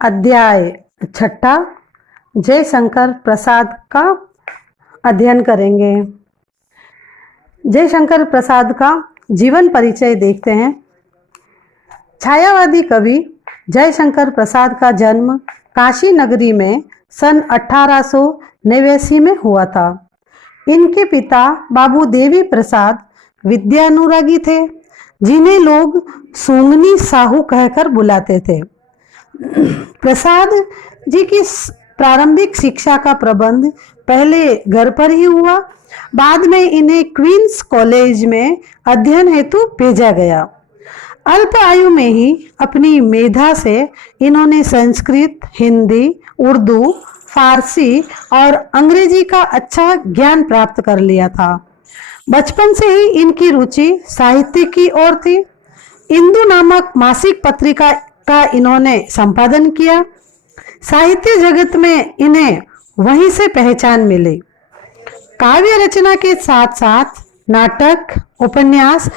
अध्याय छठा जयशंकर प्रसाद का अध्ययन करेंगे। जयशंकर प्रसाद का जीवन परिचय देखते हैं। छायावादी कवि जयशंकर प्रसाद का जन्म काशी नगरी में सन 1889 में हुआ था। इनके पिता बाबू देवी प्रसाद विद्यानुरागी थे, जिन्हें लोग सूंगनी साहू कहकर बुलाते थे। प्रसाद जी की प्रारंभिक शिक्षा का प्रबंध पहले घर पर ही हुआ, बाद में इन्हें क्वींस कॉलेज में अध्ययन हेतु भेजा गया। अल्प आयु में ही अपनी मेधा से इन्होंने संस्कृत, हिंदी, उर्दू, फारसी और अंग्रेजी का अच्छा ज्ञान प्राप्त कर लिया था। बचपन से ही इनकी रुचि साहित्य की ओर थी। इंदु नामक मासिक पत्रिका का इन्होंने संपादन किया। साहित्य जगत में इन्हें वहीं से पहचान मिली। काव्य रचना के साथ साथ नाटक, उपन्यास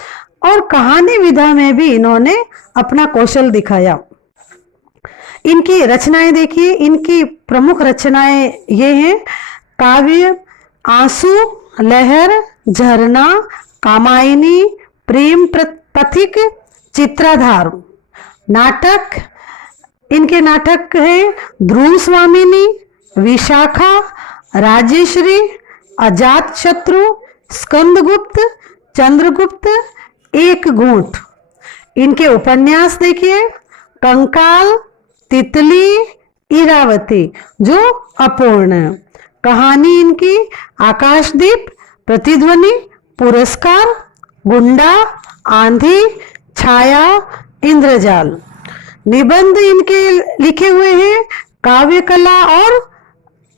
और कहानी विधा में भी इन्होंने अपना कौशल दिखाया। इनकी रचनाएं देखिए। इनकी प्रमुख रचनाएं ये हैं: काव्य आंसू, लहर, झरना, कामायनी, प्रेम पथिक, चित्राधार। नाटक, इनके नाटक हैं ध्रुव स्वामिनी, विशाखा, राजेश्वरी, अजात शत्रु, स्कंदगुप्त, चंद्रगुप्त, एक घूंट। इनके उपन्यास देखिए: कंकाल, तितली, इरावती जो अपूर्ण। कहानी इनकी आकाशदीप, प्रतिध्वनि, पुरस्कार, गुंडा, आंधी, छाया, इंद्रजाल। निबंध इनके लिखे हुए हैं काव्य कला और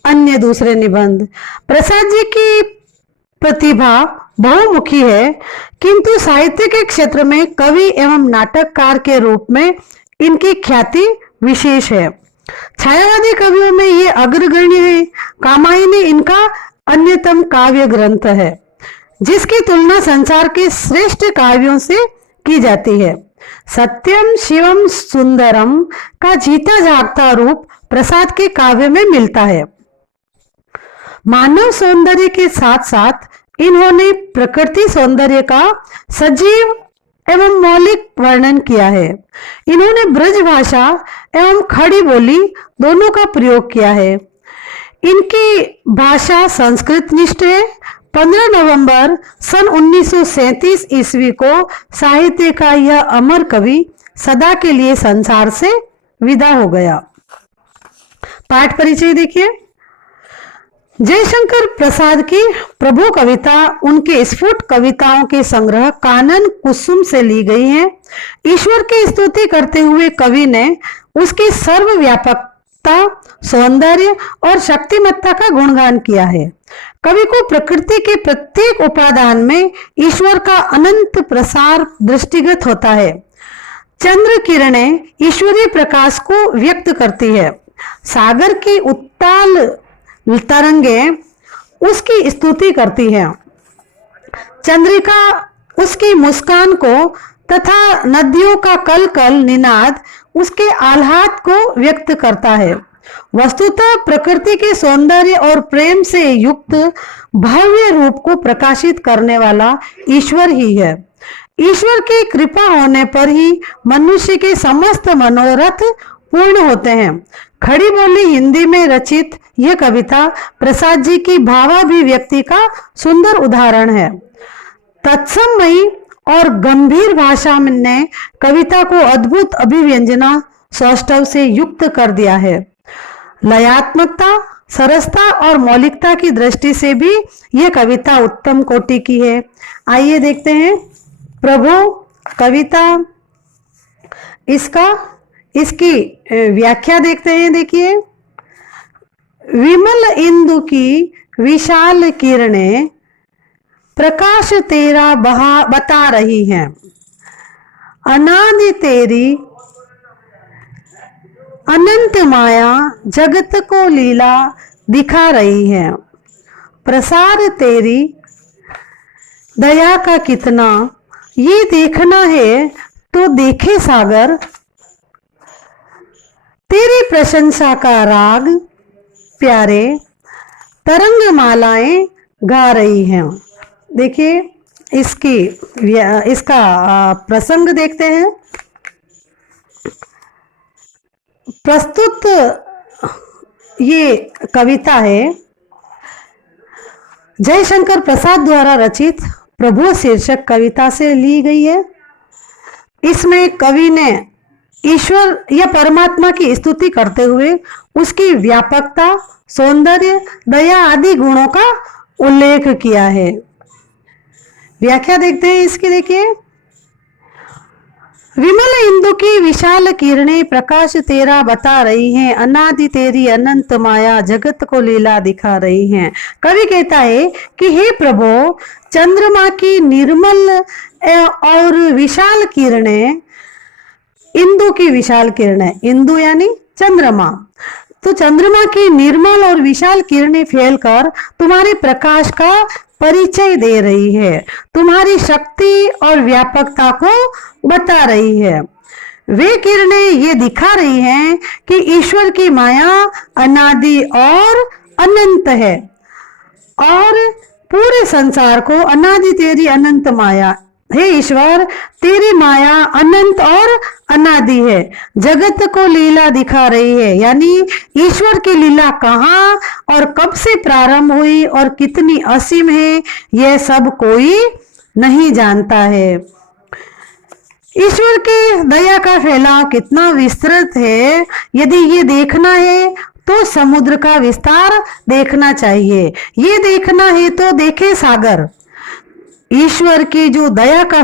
अन्य दूसरे निबंध। प्रसाद जी की प्रतिभा बहुमुखी है, किंतु साहित्य के क्षेत्र में कवि एवं नाटककार के रूप में इनकी ख्याति विशेष है। छायावादी कवियों में ये अग्रगण्य है। कामायनी इनका अन्यतम काव्य ग्रंथ है, जिसकी तुलना संसार के श्रेष्ठ काव्यों से की जाती है। सत्यम शिवम सुंदरम का जीता जागता रूप प्रसाद के काव्य में मिलता है। मानव सौंदर्य के साथ साथ इन्होंने प्रकृति सौंदर्य का सजीव एवं मौलिक वर्णन किया है। इन्होंने ब्रज भाषा एवं खड़ी बोली दोनों का प्रयोग किया है। इनकी भाषा संस्कृत निष्ठ है। 15 नवंबर सन 1937 ईस्वी को साहित्य का यह अमर कवि सदा के लिए संसार से विदा हो गया। पाठ परिचय देखिए। जयशंकर प्रसाद की प्रभु कविता उनके स्फुट कविताओं के संग्रह कानन कुसुम से ली गई है। ईश्वर की स्तुति करते हुए कवि ने उसकी सर्वव्यापकता, सौंदर्य और शक्तिमत्ता का गुणगान किया है। कवि को प्रकृति के प्रत्येक उपादान में ईश्वर का अनंत प्रसार दृष्टिगत होता है। चंद्र किरणें ईश्वरीय प्रकाश को व्यक्त करती है। सागर की उत्ताल तरंगे उसकी स्तुति करती है। चंद्रिका उसकी मुस्कान को तथा नदियों का कल कल निनाद उसके आह्लाद को व्यक्त करता है। वस्तुतः प्रकृति के सौंदर्य और प्रेम से युक्त भव्य रूप को प्रकाशित करने वाला ईश्वर ही है। ईश्वर की कृपा होने पर ही मनुष्य के समस्त मनोरथ पूर्ण होते हैं। खड़ी बोली हिंदी में रचित यह कविता प्रसाद जी की भावाभिव्यक्ति का सुंदर उदाहरण है। तत्समयी और गंभीर भाषा ने कविता को अद्भुत अभिव्यंजना सौष्ठव से युक्त कर दिया है। लयात्मकता, सरसता और मौलिकता की दृष्टि से भी यह कविता उत्तम कोटि की है। आइए देखते हैं प्रभु कविता, इसकी व्याख्या देखते हैं। देखिए, विमल इंदु की विशाल किरणें प्रकाश तेरा बता रही हैं। अनादि तेरी अनंत माया जगत को लीला दिखा रही है। प्रसार तेरी दया का कितना ये देखना है तो देखे सागर, तेरी प्रशंसा का राग प्यारे तरंग मालाएं गा रही हैं। देखिए इसका प्रसंग देखते हैं। प्रस्तुत ये कविता है जयशंकर प्रसाद द्वारा रचित प्रभु शीर्षक कविता से ली गई है। इसमें कवि ने ईश्वर या परमात्मा की स्तुति करते हुए उसकी व्यापकता, सौंदर्य, दया आदि गुणों का उल्लेख किया है। व्याख्या देखते हैं इसकी। देखिए, विमल इंदु की विशाल किरणें प्रकाश तेरा बता रही हैं, अनादि तेरी अनंत माया जगत को लीला दिखा रही हैं। कवि कहता है कि हे प्रभु, चंद्रमा की निर्मल और विशाल किरणें, इंदु की विशाल किरणें, इंदु यानी चंद्रमा, तो चंद्रमा की निर्मल और विशाल किरणें फैलकर तुम्हारे प्रकाश का परिचय दे रही है, तुम्हारी शक्ति और व्यापकता को बता रही है। वे किरणें ये दिखा रही हैं कि ईश्वर की माया अनादि और अनंत है और पूरे संसार को अनादि तेरी अनंत माया, हे ईश्वर तेरी माया अनंत और अनादि है, जगत को लीला दिखा रही है। यानी ईश्वर की लीला कहाँ और कब से प्रारंभ हुई और कितनी असीम है, यह सब कोई नहीं जानता है। ईश्वर की दया का फैलाव कितना विस्तृत है, यदि ये देखना है तो समुद्र का विस्तार देखना चाहिए। ये देखना है तो देखे सागर। ईश्वर की जो दया का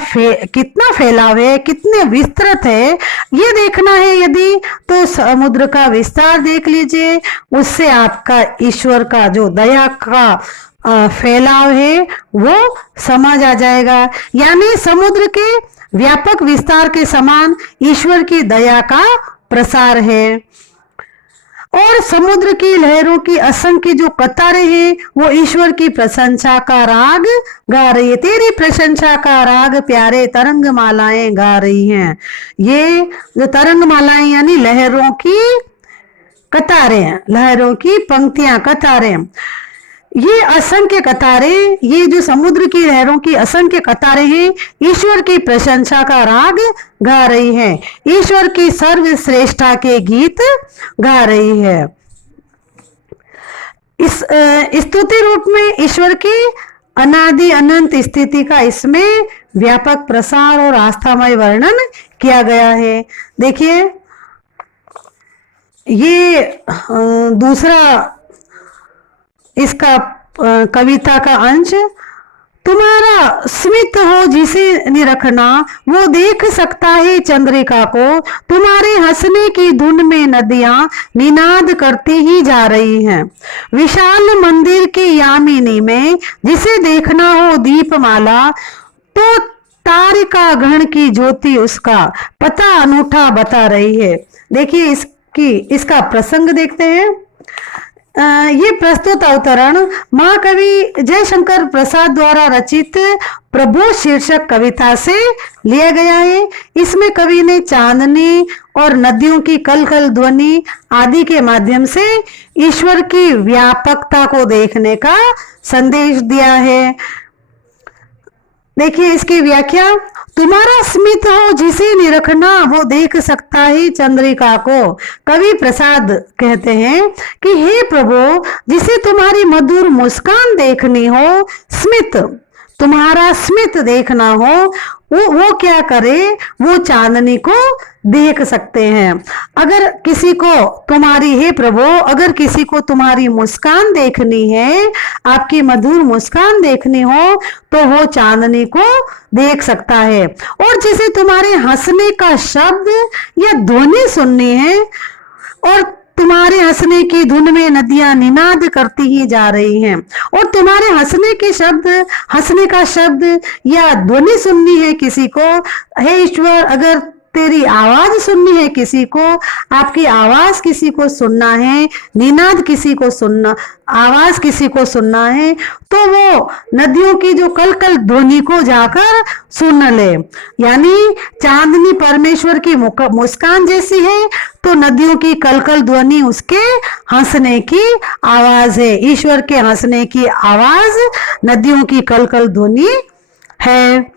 कितना फैलाव है, कितने विस्तृत है, ये देखना है यदि तो समुद्र का विस्तार देख लीजिए। उससे आपका ईश्वर का जो दया का फैलाव है वो समझ आ जाएगा। यानी समुद्र के व्यापक विस्तार के समान ईश्वर की दया का प्रसार है। और समुद्र की लहरों की असंख्य जो कतारें हैं वो ईश्वर की प्रशंसा का राग गा रही है। तेरी प्रशंसा का राग प्यारे तरंग मालाएं गा रही हैं। ये जो तरंग मालाएं यानी लहरों की कतारें, लहरों की पंक्तियां, कतारें, ये असंख्य कतारें, ये जो समुद्र की लहरों की असंख्य कतारें हैं, ईश्वर की प्रशंसा का राग गा रही हैं, ईश्वर की सर्वश्रेष्ठता के गीत गा रही है। इस स्तुति रूप में ईश्वर की अनादि अनंत स्थिति का इसमें व्यापक प्रसार और आस्थामय वर्णन किया गया है। देखिए, ये दूसरा इसका कविता का अंश, तुम्हारा स्मित हो जिसे निरखना वो देख सकता है चंद्रिका को, तुम्हारे हंसने की धुन में नदियां निनाद करती ही जा रही हैं। विशाल मंदिर की यामिनी में जिसे देखना हो दीपमाला, तो तारिका गण की ज्योति उसका पता अनूठा बता रही है। देखिए इसका प्रसंग देखते हैं। ये प्रस्तुत अवतरण महाकवि जयशंकर प्रसाद द्वारा रचित प्रभु शीर्षक कविता से लिया गया है। इसमें कवि ने चांदनी और नदियों की कलकल ध्वनि आदि के माध्यम से ईश्वर की व्यापकता को देखने का संदेश दिया है। देखिए इसकी व्याख्या, तुम्हारा स्मित हो जिसे निरखना वो देख सकता है चंद्रिका को। कवि प्रसाद कहते हैं कि हे प्रभु, जिसे तुम्हारी मधुर मुस्कान देखनी हो, स्मित, तुम्हारा स्मित देखना हो, वो क्या करे, वो चांदनी को देख सकते हैं। अगर किसी को तुम्हारी, हे प्रभु, अगर किसी को तुम्हारी मुस्कान देखनी है, आपकी मधुर मुस्कान देखनी हो, तो वो चांदनी को देख सकता है। और जिसे तुम्हारे हंसने का शब्द या ध्वनि सुननी है और तुम्हारे हंसने की धुन में नदियां निनाद करती ही जा रही हैं, और तुम्हारे हंसने का शब्द या ध्वनि सुननी है किसी को, हे ईश्वर, अगर तेरी आवाज सुननी है किसी को, आपकी आवाज किसी को सुनना है, निनाद किसी को सुनना, आवाज किसी को सुनना है, तो वो नदियों की जो कलकल ध्वनि को जाकर सुन ले। यानी चांदनी परमेश्वर की मुस्कान जैसी है, तो नदियों की कलकल ध्वनि उसके हंसने की आवाज है। ईश्वर के हंसने की आवाज नदियों की कलकल ध्वनि है।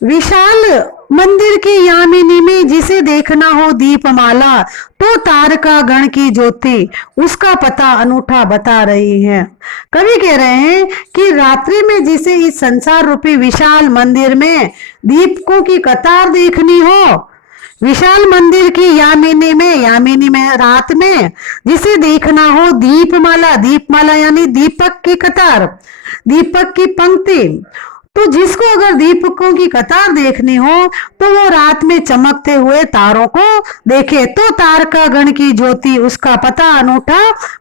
विशाल मंदिर की यामिनी में जिसे देखना हो दीपमाला, तो तारका गण की ज्योति उसका पता अनूठा बता रही है। कवि कह रहे हैं कि रात्रि में जिसे इस संसार रूपी विशाल मंदिर में दीपकों की कतार देखनी हो, विशाल मंदिर की यामिनी में रात में जिसे देखना हो दीपमाला, दीपमाला यानी दीपक की कतार, दीपक की पंक्ति, तो जिसको अगर दीपकों की कतार देखनी हो तो वो रात में चमकते हुए तारों को देखे, तो तारका गण की ज्योति उसका पता अनूठा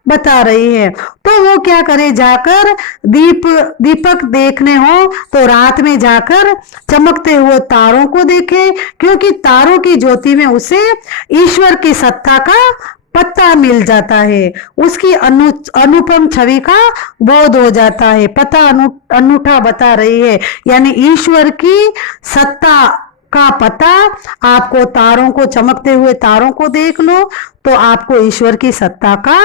बता रही है। तो वो क्या करे, जाकर दीपक देखने हो तो रात में जाकर चमकते हुए तारों को देखे, क्योंकि तारों की ज्योति में उसे ईश्वर की सत्ता का पता मिल जाता है, उसकी अनुपम छवि का बोध हो जाता है। पता अनूठा बता रही है, यानी ईश्वर की सत्ता का पता आपको तारों को, चमकते हुए तारों को देख लो तो आपको ईश्वर की सत्ता का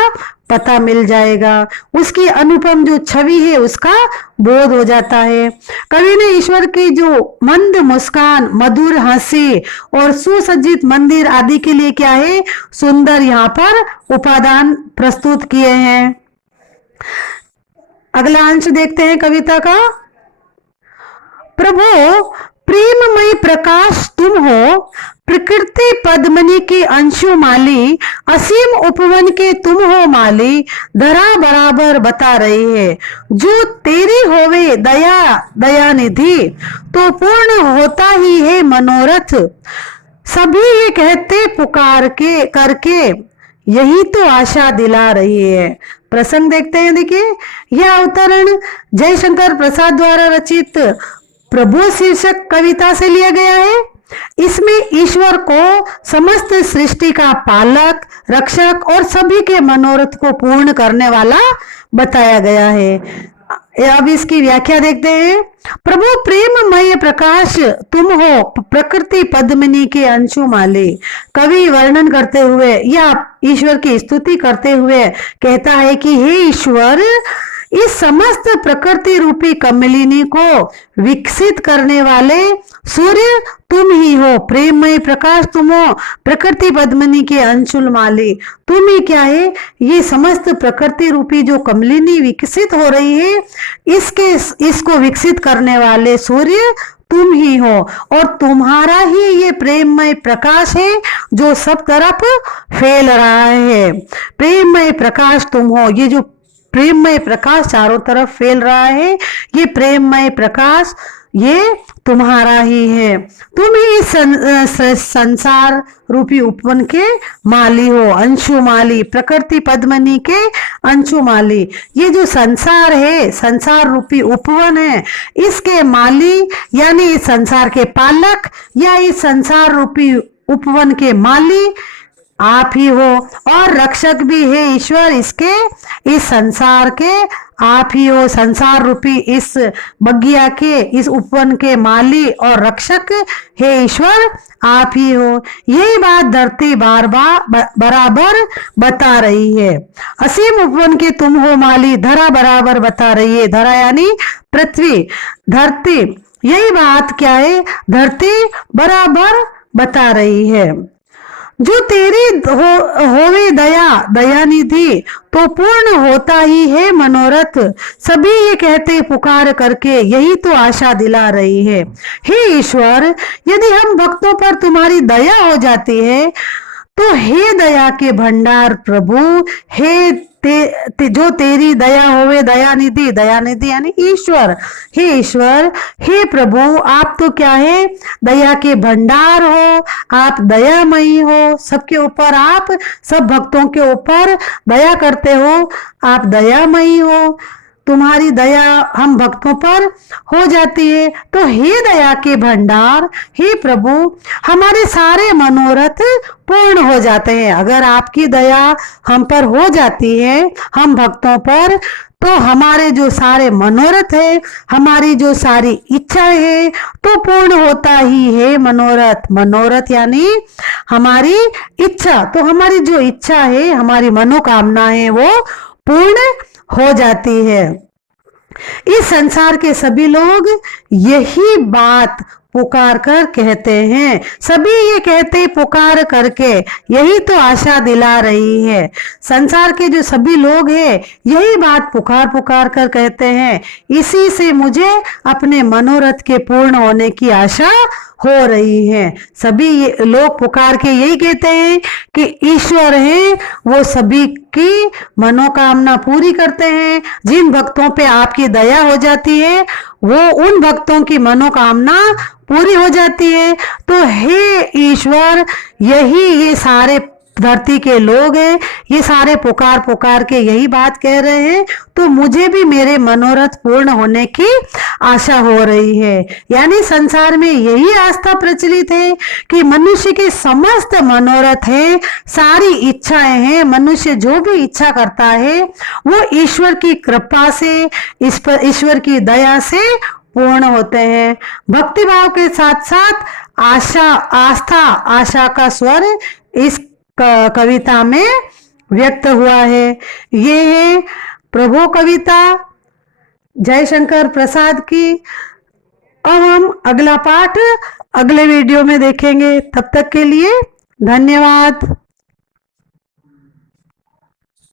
पता मिल जाएगा, उसकी अनुपम जो छवि है उसका बोध हो जाता है। कवि ने ईश्वर की जो मंद मुस्कान, मधुर हंसी और सुसज्जित मंदिर आदि के लिए क्या है, सुंदर यहाँ पर उपादान प्रस्तुत किए हैं। अगला अंश देखते हैं कविता का। प्रभु प्रेममय प्रकाश तुम हो, प्रकृति पद्मनि के अंशुमाली, असीम उपवन के तुम हो माली, धरा बराबर बता रही है। जो तेरी होवे दया दयानिधि, तो पूर्ण होता ही है मनोरथ। सभी ये कहते पुकार के करके, यही तो आशा दिला रही है। प्रसंग देखते हैं, देखिए यह अवतरण जयशंकर प्रसाद द्वारा रचित प्रभु शीर्षक कविता से लिया गया है। इसमें ईश्वर को समस्त सृष्टि का पालक, रक्षक और सभी के मनोरथ को पूर्ण करने वाला बताया गया है। अब इसकी व्याख्या देखते हैं। प्रभु प्रेममय प्रकाश तुम हो, प्रकृति पद्मिनी के अंशुमाली। कवि वर्णन करते हुए या ईश्वर की स्तुति करते हुए कहता है कि हे ईश्वर, इस समस्त प्रकृति रूपी कमलिनी को विकसित करने वाले सूर्य तुम ही हो, प्रेममय प्रकाश तुम हो, प्रकृति पद्मिनी के अंशुल माली तुम ही क्या है, ये समस्त प्रकृति रूपी जो कमलिनी विकसित हो रही है, इसको विकसित करने वाले सूर्य तुम ही हो, और तुम्हारा ही ये प्रेममय प्रकाश है जो सब तरफ फैल रहा है। प्रेममय प्रकाश तुम हो, ये जो प्रेममय प्रकाश चारों तरफ फैल रहा है, ये प्रेममय प्रकाश ये तुम्हारा ही है। तुम ही संसार रूपी उपवन के माली हो, अंशुमाली, प्रकृति पद्मिनी के अंशुमाली। ये जो संसार है, संसार रूपी उपवन है, इसके माली यानी इस संसार के पालक या इस संसार रूपी उपवन के माली आप ही हो, और रक्षक भी है ईश्वर इसके, इस संसार के आप ही हो। संसार रूपी इस बगिया के, इस उपवन के माली और रक्षक है ईश्वर आप ही हो। यही बात धरती बार बराबर बता रही है। असीम उपवन के तुम हो माली, धरा बराबर बता रही है। धरा यानी पृथ्वी, धरती, यही बात क्या है, धरती बराबर बता रही है। जो तेरी होवे दया दयानिधि, तो पूर्ण होता ही है मनोरथ। सभी ये कहते पुकार करके, यही तो आशा दिला रही है। हे ईश्वर, यदि हम भक्तों पर तुम्हारी दया हो जाती है, तो हे दया के भंडार प्रभु, हे जो तेरी दया होवे दयानिधि, दयानिधि यानी ईश्वर, हे ईश्वर, हे प्रभु, आप तो क्या है, दया के भंडार हो, आप दयामयी हो, सबके ऊपर आप, सब भक्तों के ऊपर दया करते हो, आप दयामयी हो। तुम्हारी दया हम भक्तों पर हो जाती है। तो हे दया के भंडार, हे प्रभु, हमारे सारे मनोरथ पूर्ण हो जाते हैं। अगर आपकी दया हम पर हो जाती है, हम भक्तों पर, तो हमारे जो सारे मनोरथ है, हमारी जो सारी इच्छा है, तो पूर्ण होता ही है। मनोरथ, मनोरथ यानी हमारी इच्छा, तो हमारी जो इच्छा है, हमारी मनोकामना है, वो पूर्ण हो जाती है। इस संसार के सभी लोग यही बात पुकार कर कहते हैं, सभी ये कहते पुकार करके, यही तो आशा दिला रही है। संसार के जो सभी लोग हैं यही बात पुकार पुकार कर कहते हैं, इसी से मुझे अपने मनोरथ के पूर्ण होने की आशा हो रही है। सभी लोग पुकार के यही कहते हैं कि ईश्वर है, वो सभी की मनोकामना पूरी करते हैं। जिन भक्तों पे आपकी दया हो जाती है, वो उन भक्तों की मनोकामना पूरी हो जाती है। तो हे ईश्वर, यही ये सारे धरती के लोग हैं, ये सारे पुकार पुकार के यही बात कह रहे हैं, तो मुझे भी मेरे मनोरथ पूर्ण होने की आशा हो रही है। यानी संसार में यही आस्था प्रचलित है कि मनुष्य के समस्त मनोरथ है, सारी इच्छाएं हैं, मनुष्य जो भी इच्छा करता है वो ईश्वर की कृपा से, ईश्वर की दया से पूर्ण होते हैं। भक्ति भाव के साथ साथ आशा, आस्था, आशा का स्वर इस कविता में व्यक्त हुआ है। ये है प्रभु कविता जयशंकर प्रसाद की। अब हम अगला पाठ अगले वीडियो में देखेंगे। तब तक के लिए धन्यवाद।